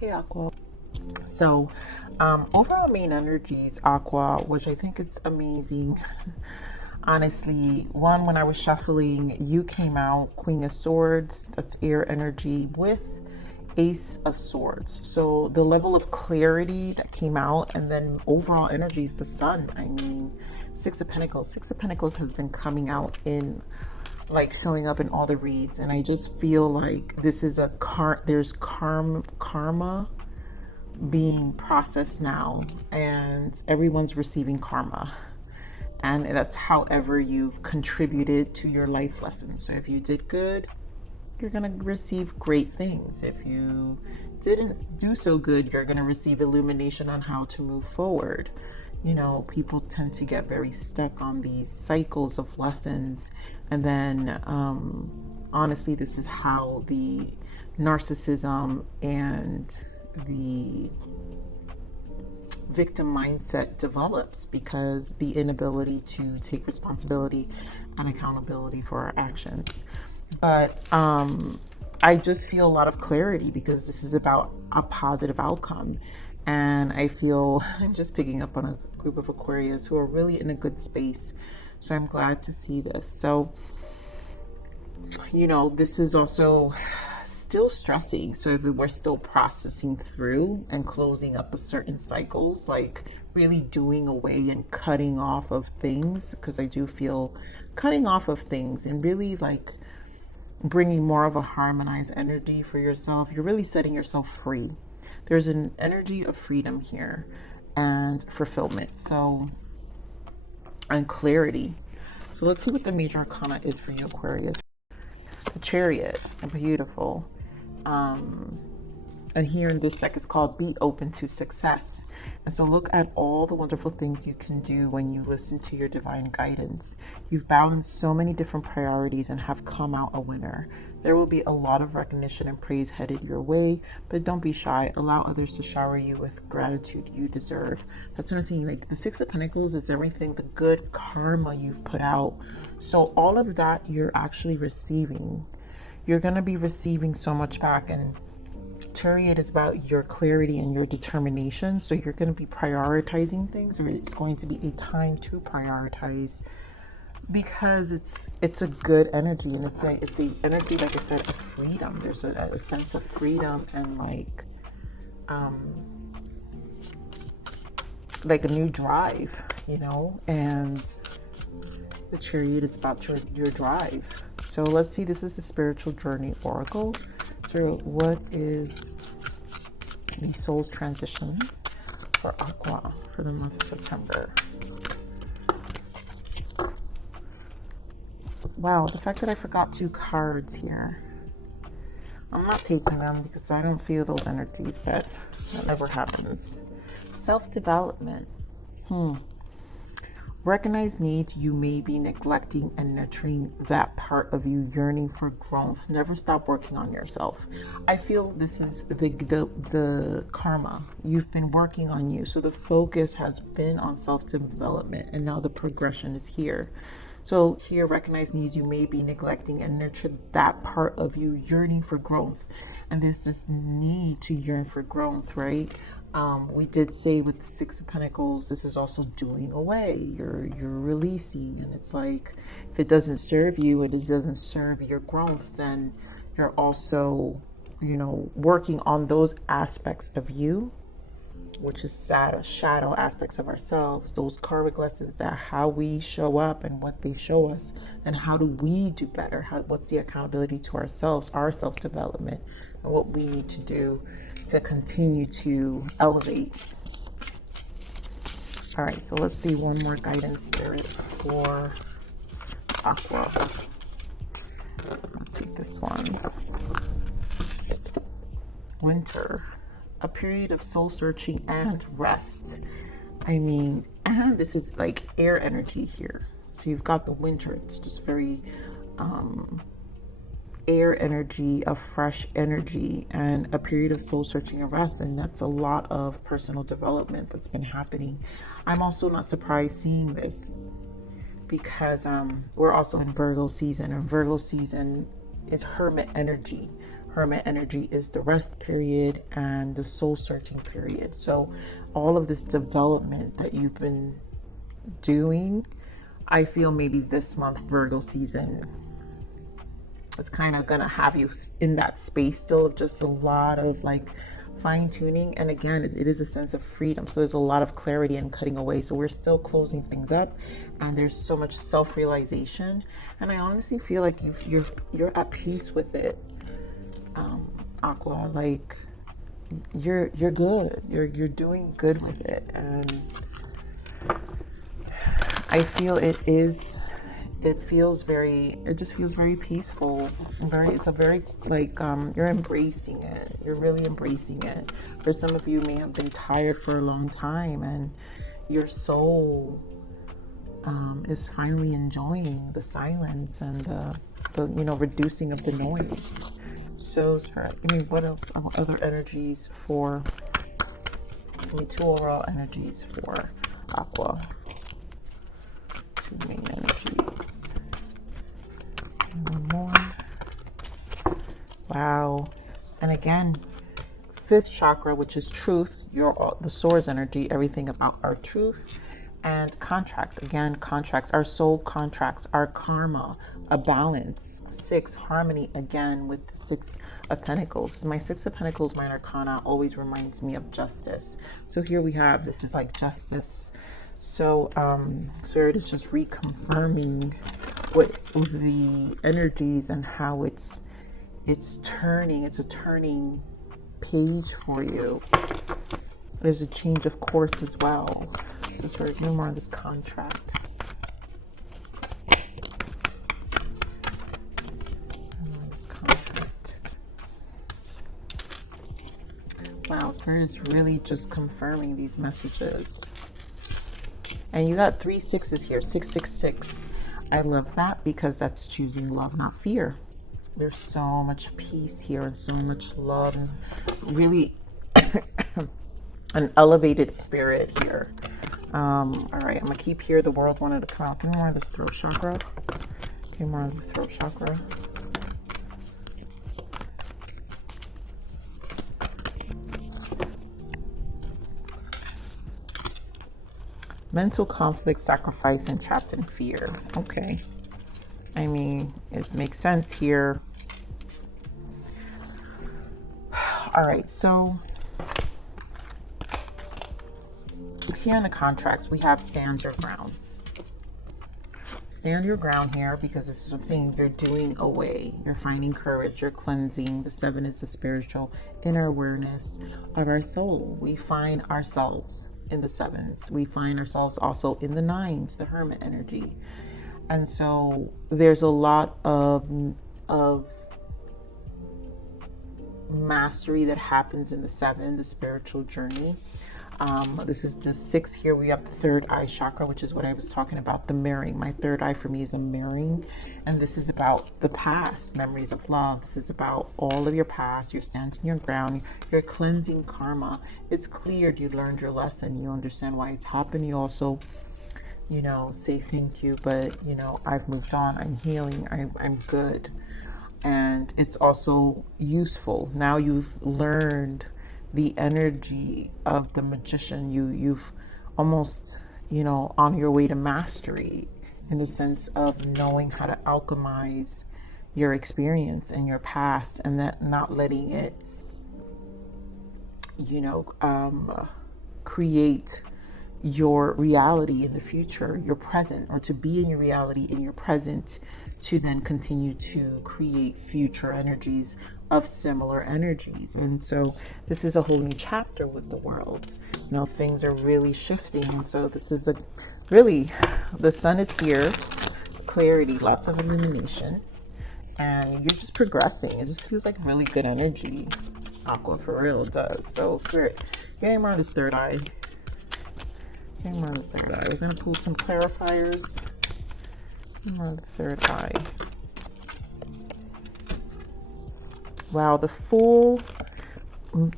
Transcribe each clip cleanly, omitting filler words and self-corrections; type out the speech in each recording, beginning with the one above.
Hey, Aqua. So, overall main energies, Aqua, which I think it's amazing. Honestly, one, when I was shuffling, you came out Queen of Swords, that's air energy, with Ace of Swords. So the level of clarity that came out, and then overall energy is the Sun. I mean, Six of Pentacles. Six of Pentacles has been coming out in like showing up in all the reads, and I just feel like this is there's karma being processed now, and everyone's receiving karma, and that's however you've contributed to your life lesson. So if you did good, you're going to receive great things. If you didn't do so good, you're going to receive illumination on how to move forward. You know, people tend to get very stuck on these cycles of lessons, and then honestly, this is how the narcissism and the victim mindset develops, because the inability to take responsibility and accountability for our actions. But I just feel a lot of clarity because this is about a positive outcome. And I feel I'm just picking up on a group of Aquarius who are really in a good space. So I'm glad to see this. So, you know, this is also still stressing. So if we're still processing through and closing up a certain cycles, like really doing away and cutting off of things, because I do feel cutting off of things and really like bringing more of a harmonized energy for yourself, you're really setting yourself free. There's an energy of freedom here and fulfillment. So, and clarity. So let's see what the major arcana is for you, Aquarius. The Chariot, beautiful. And here in this deck is called Be Open to Success. And so look at all the wonderful things you can do when you listen to your divine guidance. You've balanced so many different priorities and have come out a winner. There will be a lot of recognition and praise headed your way, but don't be shy. Allow others to shower you with gratitude you deserve. That's what I'm saying. Like the Six of Pentacles is everything, the good karma you've put out. So all of that you're actually receiving. You're going to be receiving so much back. And Chariot is about your clarity and your determination. So you're going to be prioritizing things, or it's going to be a time to prioritize, because it's a good energy, and it's a energy, like I said, of freedom. There's a sense of freedom and like a new drive, you know. And the Chariot is about your drive. So let's see, this is the Spiritual Journey Oracle. So what is the soul's transition for Aqua for the month of September? Wow, the fact that I forgot 2 cards here. I'm not taking them because I don't feel those energies, but that never happens. Self-development. Recognize needs you may be neglecting and nurturing that part of you yearning for growth. Never stop working on yourself. I feel this is the karma. You've been working on you. So the focus has been on self-development, and now the progression is here. So here, recognize needs you may be neglecting and nurture that part of you yearning for growth. And there's this need to yearn for growth, right? We did say with the Six of Pentacles, this is also doing away. You're releasing, and it's like if it doesn't serve you, it doesn't serve your growth, then you're also, you know, working on those aspects of you, which is shadow aspects of ourselves, those karmic lessons, that how we show up and what they show us, and how do we do better, what's the accountability to ourselves, our self-development, and what we need to do to continue to elevate. All right, so let's see one more guidance, Spirit, for Aqua. Let's take this one. Winter, a period of soul searching and rest. I mean, and this is like air energy here. So you've got the winter. It's just very air energy, a fresh energy, and a period of soul searching and rest. And that's a lot of personal development that's been happening. I'm also not surprised seeing this, because we're also in Virgo season, and Virgo season is hermit energy, Hermit energy is the rest period and the soul searching period. So all of this development that you've been doing, I feel maybe this month, Virgo season, it's kind of gonna have you in that space still of just a lot of like fine tuning. And again, it is a sense of freedom. So there's a lot of clarity and cutting away. So we're still closing things up, and there's so much self-realization. And I honestly feel like you're at peace with it, Aqua. Like you're good. You're doing good with it, and I feel it just feels very peaceful. It's a very like, you're embracing it. You're really embracing it. For some of you may have been tired for a long time, and your soul is finally enjoying the silence and the reducing of the noise. So, what else? Other energies for, give me 2 overall energies for Aqua. 2 main energies. And 1 more. Wow. And again, 5th chakra, which is truth, the source energy, everything about our truth. And contract, again, contracts, our soul contracts, our karma, a balance. 6, harmony, again, with the 6 of Pentacles. My 6 of Pentacles minor arcana always reminds me of justice. So here we have, this is like justice. So Spirit is just reconfirming what the energies and how it's turning. It's a turning page for you. There's a change of course as well. So Spirit, no more of this contract. No more this contract. Wow, Spirit is really just confirming these messages. And you got 3 6s here, 666. I love that because that's choosing love, not fear. There's so much peace here and so much love and really an elevated spirit here. All right, I'm gonna keep here. The world wanted to come out. Give me more of this throat chakra. Give me more of the throat chakra. Mental conflict, sacrifice, and trapped in fear. Okay. I mean, it makes sense here. All right, so here in the contracts, we have stand your ground. Stand your ground here because this is what I'm saying. You're doing away. You're finding courage. You're cleansing. The 7 is the spiritual inner awareness of our soul. We find ourselves in the 7s. We find ourselves also in the 9s, the hermit energy. And so there's a lot of mastery that happens in the 7, the spiritual journey. This is the 6 here. We have the 3rd eye chakra, which is what I was talking about, the mirroring. My 3rd eye for me is a mirroring. And this is about the past, memories of love. This is about all of your past. You're standing your ground. You're cleansing karma. It's cleared. You learned your lesson. You understand why it's happened. You also, say thank you. But, I've moved on. I'm healing. I'm good. And it's also useful. Now you've learned the energy of the magician. You've almost, on your way to mastery in the sense of knowing how to alchemize your experience and your past, and that not letting it, create your reality in the future, your present, or to be in your reality in your present, to then continue to create future energies of similar energies. And so this is a whole new chapter with the world. Things are really shifting. And so this is the sun is here, clarity, lots of illumination, and you're just progressing. It just feels like really good energy, Aqua, for real. It does. So Spirit, getting more on this 3rd eye. Getting more on the 3rd eye. We're going to pull some clarifiers. More on the 3rd eye. Wow, the Fool.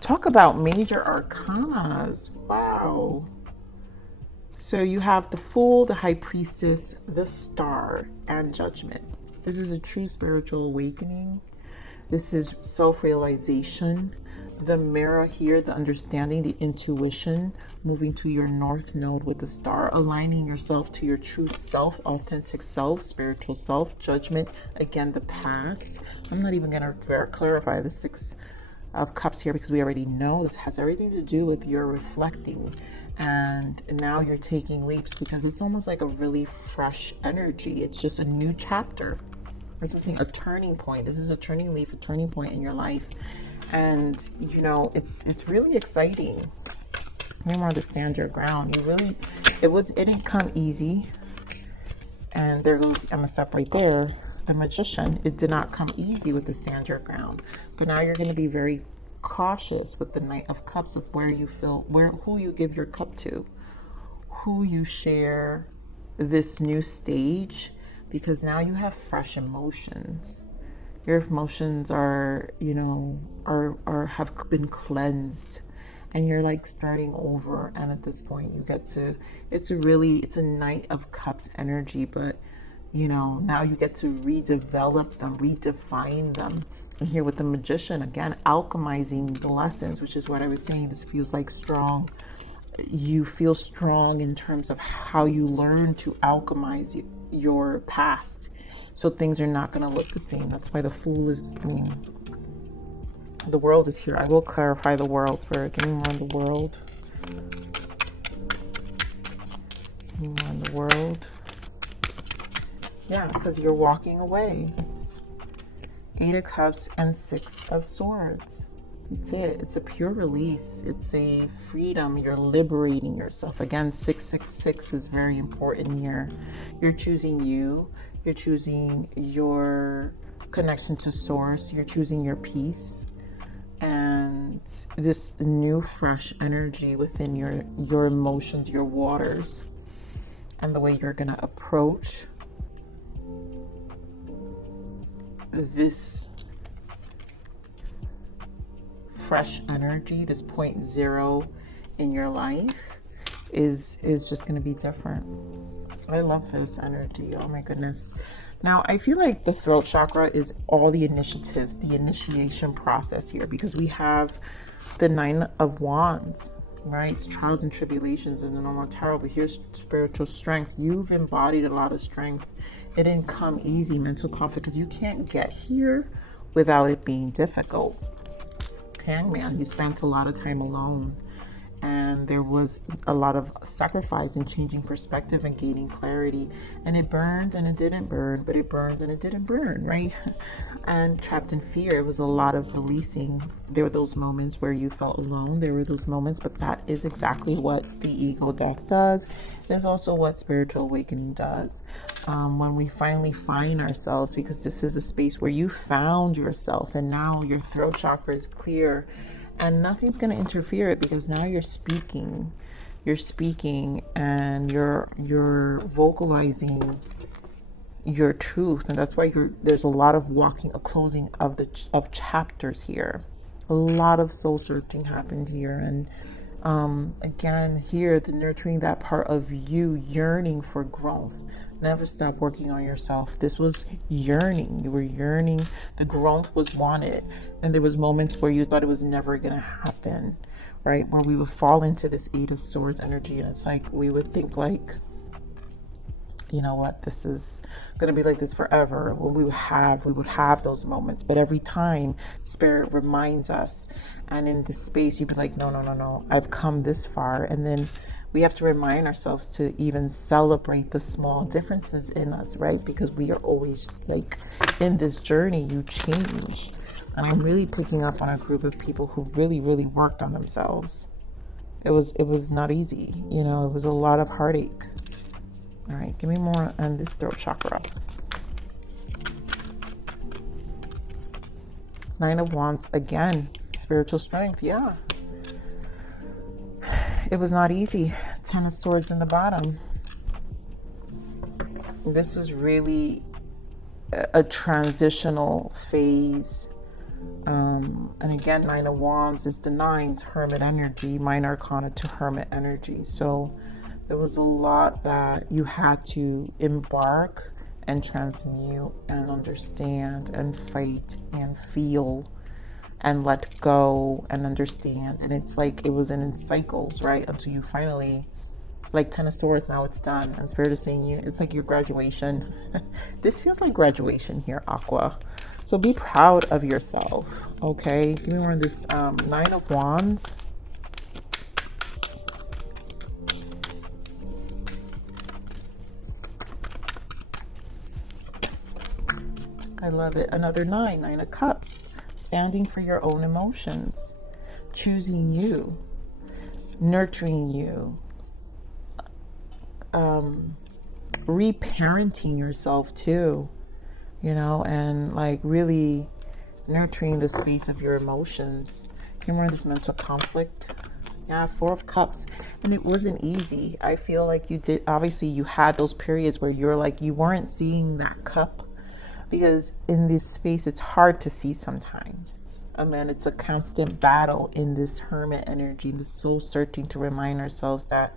Talk about major arcanas. Wow. So you have the Fool, the High Priestess, the Star, and Judgment. This is a true spiritual awakening. This is self-realization. The mirror here, the understanding, the intuition, moving to your north node with the star, aligning yourself to your true self, authentic self, spiritual self, judgment, again, the past. I'm not even going to clarify the Six of Cups here because we already know this has everything to do with your reflecting. And now you're taking leaps because it's almost like a really fresh energy. It's just a new chapter. That's what I'm saying, a turning point. This is a turning leaf, a turning point in your life. And you know, it's really exciting. Remember to stand your ground. It didn't come easy. And there goes, I'm gonna stop right there. The Magician, it did not come easy with the stand your ground. But now you're gonna be very cautious with the Knight of Cups of who you give your cup to, who you share this new stage, because now you have fresh emotions. Your emotions are, have been cleansed, and you're like starting over. And at this point you get to, it's a Knight of Cups energy, but now you get to redevelop them, redefine them. And here with the Magician, again, alchemizing the lessons, which is what I was saying. This feels like strong. You feel strong in terms of how you learn to alchemize your past. So things are not going to look the same. That's why the Fool is, the World is here. I will clarify the World, Spirit. Give me more on the World. Give me more on the World. Yeah, because you're walking away. Eight of Cups and Six of Swords. It's it. It's a pure release. It's a freedom. You're liberating yourself. Again, 666 is very important here. You're choosing you. You're choosing your connection to source. You're choosing your peace. And this new fresh energy within your emotions, your waters, and the way you're going to approach this fresh energy, this 0 in your life is just going to be different. I love this energy. Oh my goodness. Now I feel like the throat chakra is all the initiatives, the initiation process here, because we have the Nine of Wands, right? It's trials and tribulations in the normal tarot, but here's spiritual strength. You've embodied a lot of strength. It didn't come easy, mental conflict, because you can't get here without it being difficult. Hangman, you spent a lot of time alone, and there was a lot of sacrifice and changing perspective and gaining clarity, and it burned and it didn't burn, but it burned and it didn't burn, right? And trapped in fear, it was a lot of releasing. There were those moments where you felt alone. There were those moments, but that is exactly what the ego death does. It's also what spiritual awakening does. When we finally find ourselves, because this is a space where you found yourself and now your throat chakra is clear and nothing's going to interfere it, because now you're speaking and you're vocalizing your truth. And that's why there's a lot of a closing of chapters here. A lot of soul searching happened here. And again, here, the nurturing that part of you yearning for growth. Never stop working on yourself. This was yearning. You were yearning. The growth was wanted. And there was moments where you thought it was never going to happen, right? Where we would fall into this Eight of Swords energy. And it's like, we would think like, you know what, this is going to be like this forever. When we would have those moments. But every time, Spirit reminds us. And in this space, you'd be like, no, I've come this far. And then we have to remind ourselves to even celebrate the small differences in us, right? Because we are always like, in this journey, you change. And I'm really picking up on a group of people who really, really worked on themselves. It was not easy. It was a lot of heartache. All right, give me more on this throat chakra. Nine of Wands, again, spiritual strength, yeah. It was not easy. 10 of Swords in the bottom. This was really a transitional phase. And again, Nine of Wands is the ninth, Hermit energy, minor arcana to Hermit energy. So there was a lot that you had to embark and transmute and understand and fight and feel and let go and understand. And it's like it was in cycles, right? Until you finally, like 10 of Swords, now it's done. And Spirit is saying it's like your graduation. This feels like graduation here, Aqua. So be proud of yourself, okay? Give me more of this 9 of Wands. I love it. Another 9 of Cups. Standing for your own emotions. Choosing you. Nurturing you. Reparenting yourself too. You know, and like really nurturing the space of your emotions. Here more of this mental conflict. Yeah, 4 of Cups. And it wasn't easy. I feel like you did, obviously you had those periods where you're like, you weren't seeing that cup. Because in this space, it's hard to see sometimes. And it's a constant battle in this hermit energy, this soul searching to remind ourselves that,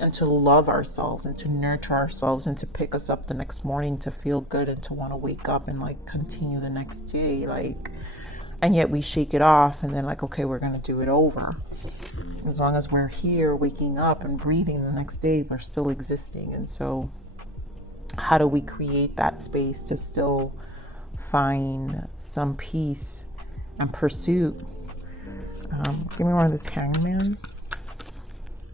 and to love ourselves and to nurture ourselves and to pick us up the next morning to feel good and to want to wake up and like continue the next day. Like, and yet we shake it off and then like, okay, we're going to do it over. As long as we're here, waking up and breathing the next day, we're still existing. And so how do we create that space to still find some peace and pursuit? Give me more of this Hangman.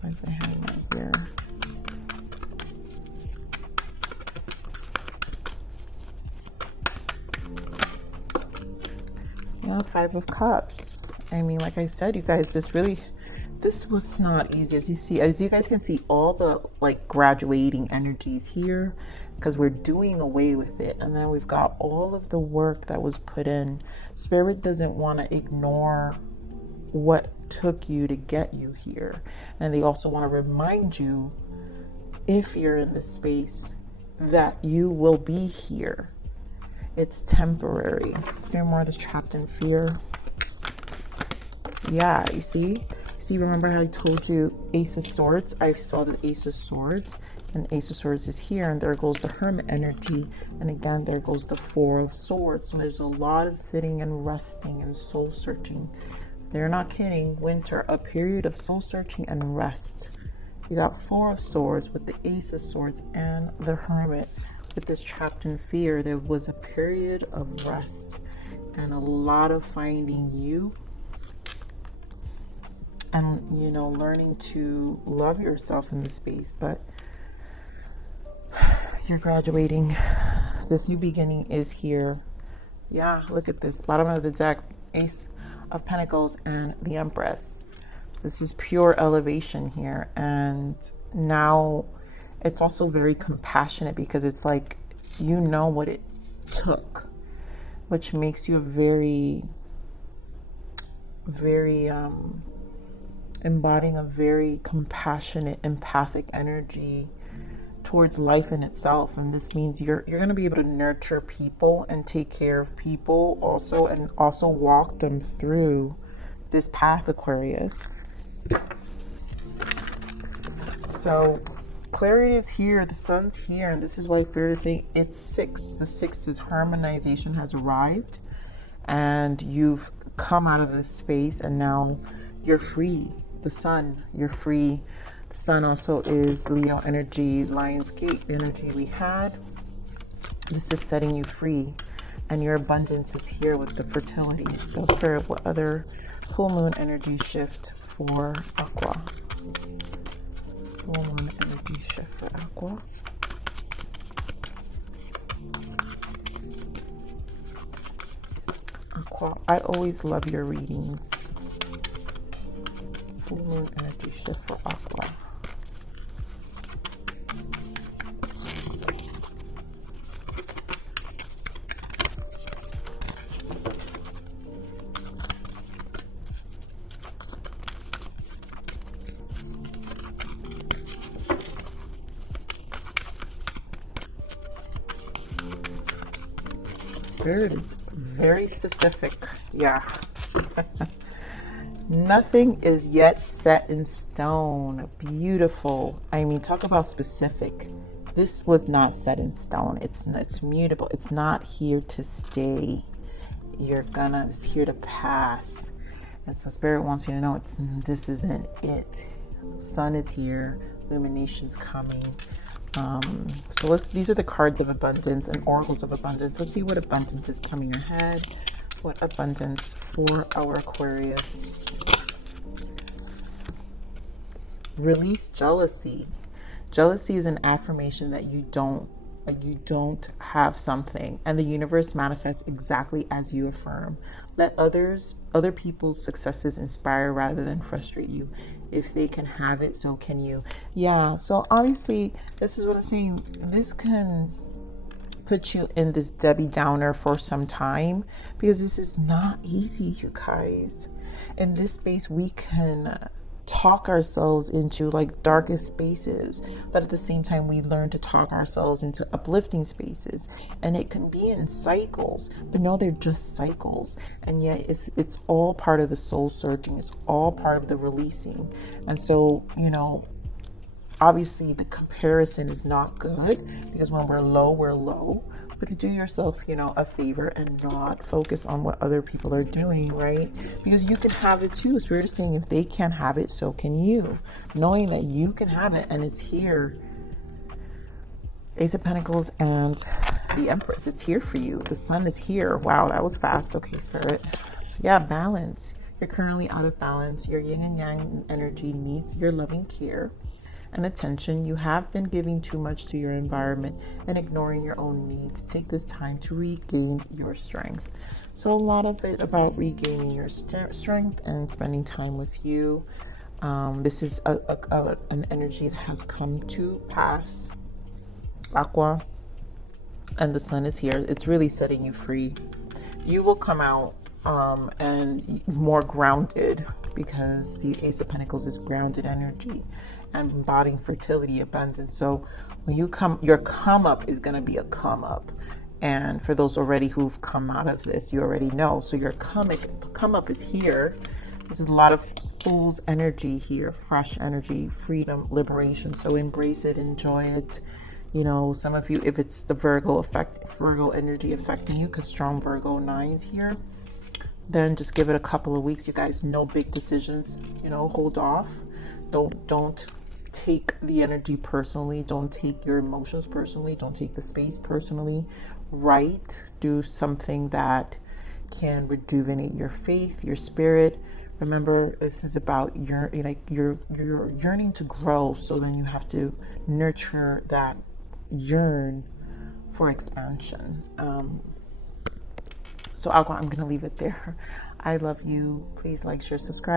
Why is the Hangman here? Yeah, 5 of Cups. I mean, like I said, you guys, this was not easy. As you guys can see, all the like graduating energies here, because we're doing away with it. And then we've got all of the work that was put in. Spirit doesn't want to ignore what took you to get you here. And they also want to remind you, if you're in this space, that you will be here. It's temporary. You're more of this trapped in fear. Yeah, you see, remember how I told you Ace of Swords? I saw the Ace of Swords, and Ace of Swords is here, and there goes the Hermit energy, and again there goes the 4 of Swords. So there's a lot of sitting and resting and soul searching. They're not kidding. Winter, a period of soul searching and rest. You got 4 of Swords with the Ace of Swords and the Hermit with this trapped in fear. There was a period of rest and a lot of finding you. And, you know, learning to love yourself in this space. But you're graduating. This new beginning is here. Yeah, look at this. Bottom of the deck, Ace of Pentacles and the Empress. This is pure elevation here. And now it's also very compassionate, because it's like, you know what it took, which makes you a very embodying a very compassionate, empathic energy towards life in itself. And this means you're going to be able to nurture people and take care of people also, and also walk them through this path, Aquarius. So clarity is here, the sun's here, and this is why Spirit is saying it's 6. The 6 is harmonization has arrived, and you've come out of this space, and now you're free. The sun, you're free. The sun also is Leo energy, Lionsgate energy we had. This is setting you free, and your abundance is here with the fertility. So Spirit, what other full moon energy shift for Aqua? Full moon energy shift for Aqua. Aqua, I always love your readings. Full moon energy shift for Aqua. Spirit is very specific. Yeah. Nothing is yet set in stone. Beautiful. I mean, talk about specific. This was not set in stone. It's mutable. It's not here to stay. It's here to pass. And so Spirit wants you to know this isn't it. Sun is here. Illumination's coming. These are the cards of abundance and oracles of abundance. Let's see what abundance is coming ahead. What abundance for our Aquarius? Release jealousy. Jealousy is an affirmation that you don't have something, and the universe manifests exactly as you affirm. Let other people's successes inspire rather than frustrate you. If they can have it, so can you. Yeah, so obviously this is what I'm saying. This can put you in this Debbie Downer for some time, because this is not easy, you guys. In this space, we can talk ourselves into like darkest spaces, but at the same time we learn to talk ourselves into uplifting spaces, and it can be in cycles, but no, they're just cycles, and yet it's all part of the soul searching. It's all part of the releasing. And so, you know, obviously the comparison is not good, because when we're low, but do yourself, you know, a favor and not focus on what other people are doing, right? Because you can have it too. Spirit is saying if they can't have it, so can you. Knowing that you can have it and it's here. Ace of Pentacles and the Empress. It's here for you. The Sun is here. Wow, that was fast. Okay, Spirit. Yeah, balance. You're currently out of balance. Your yin and yang energy needs your loving care and attention. You have been giving too much to your environment and ignoring your own needs. Take this time to regain your strength. So a lot of it about regaining your strength and spending time with you. This is an energy that has come to pass. Aqua, and the Sun is here. It's really setting you free. You will come out and more grounded, because the Ace of Pentacles is grounded energy and embodying fertility, abundance. So when you come, your come up is going to be a come up. And for those already who've come out of this, you already know. So your come up is here. There's a lot of Fool's energy here, fresh energy, freedom, liberation. So embrace it, enjoy it. You know, some of you, if it's the Virgo energy affecting you, because strong Virgo 9's here, then just give it a couple of weeks, you guys. No big decisions, you know, hold off. Don't take the energy personally. Don't take your emotions personally. Don't take the space personally. Write, do something that can rejuvenate your faith, your spirit. Remember, this is about you're yearning to grow, so then you have to nurture that yearn for expansion. So Aqua, I'm going to leave it there. I love you. Please like, share, subscribe.